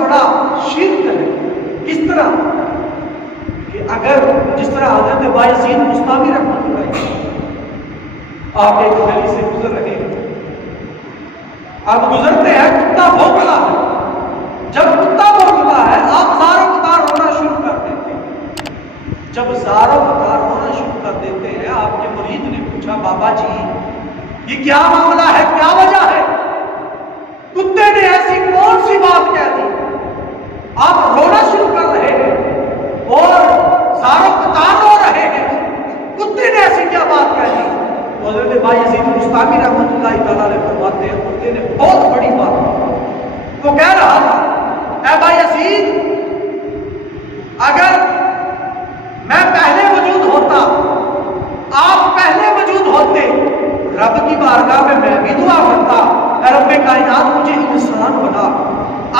بڑا شرک ہے. کس طرح کہ اگر جس طرح حضرت بایزید بستامی رحمۃ اللہ علیہ آپ ایک گلی سے گزر رہے ہیں، آپ گزرتے ہیں، کتا بھونکتا ہے. جب کتا بھونکتا ہے آپ زاروں قطار رونا شروع کر دیتے ہیں. جب زاروں قطار رونا شروع کر دیتے ہیں، آپ کے مرید نے پوچھا بابا جی یہ کیا معاملہ ہے، کیا وجہ ہے؟ کتے نے ایسی کون سی بات کہہ دی آپ رونا شروع کر رہے ہیں اور زاروں قطار رو رہے ہیں؟ کتے نے ایسی کیا بات کہہ دی؟ تو حضرت بایزید بستامی رحمۃ اللہ تعالیٰ علیہ فرماتے ہیں کتے نے بہت بڑی بات کی. وہ کہہ رہا تھا اے بایزید، اگر میں پہلے موجود ہوتا، آپ پہلے موجود ہوتے، رب کی بارگاہ میں بھی دعا کرتا اے رب کائنات مجھے انسان بنا.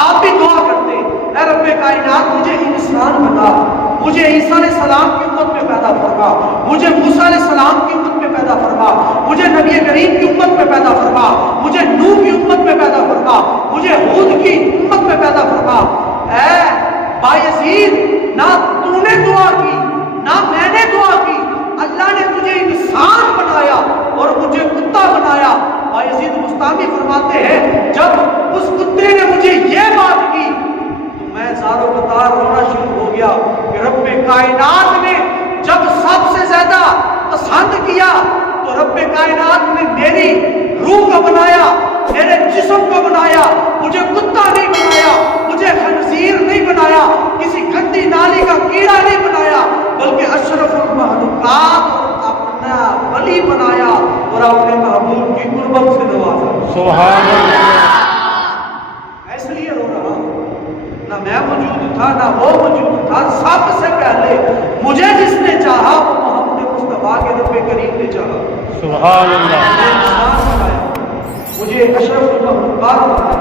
آپ بھی دعا کرتے اے رب کائنات مجھے انسان بنا، مجھے عیسیٰ علیہ السلام کی امت میں پیدا فرما، مجھے موسیٰ علیہ السلام کی امت میں پیدا فرما، مجھے نبی کریم کی امت میں پیدا فرما، مجھے نوح کی امت میں پیدا فرما، مجھے ہود کی امت میں پیدا فرما. اے بایزید، نہ تو نے دعا کی نہ میں نے دعا کی، اللہ نے تجھے انسان بنایا اور مجھے کتا بنایا. بایزید بستامی فرماتے ہیں جب اس کتے نے مجھے یہ بات کی تو میں زاروں قطار رونا شروع ہو گیا کہ رب کائنات نے جب سب سے زیادہ پسند کیا تو رب کائنات نے میری روح کو بنایا، میرے جسم کو بنایا، مجھے کتا نہیں بنایا، مجھے خنزیر نہیں بنایا، کسی گندی نالی کا کیڑا نہیں بنایا، بلکہ اشرف المخلوقات اور اپنا ولی بنایا اور اپنے محبوب کی قربت سے نوازا. سبحان اللہ. اس لیے رو رہا ہوں، نہ میں موجود تھا نہ وہ موجود تھا، سب سے پہلے مجھے جس نے چاہا وہ محمد مصطفیٰ کے رب کریم نے چاہا. سبحان اللہ. مجھے انسان بنایا، مجھے اشرف المخلوقات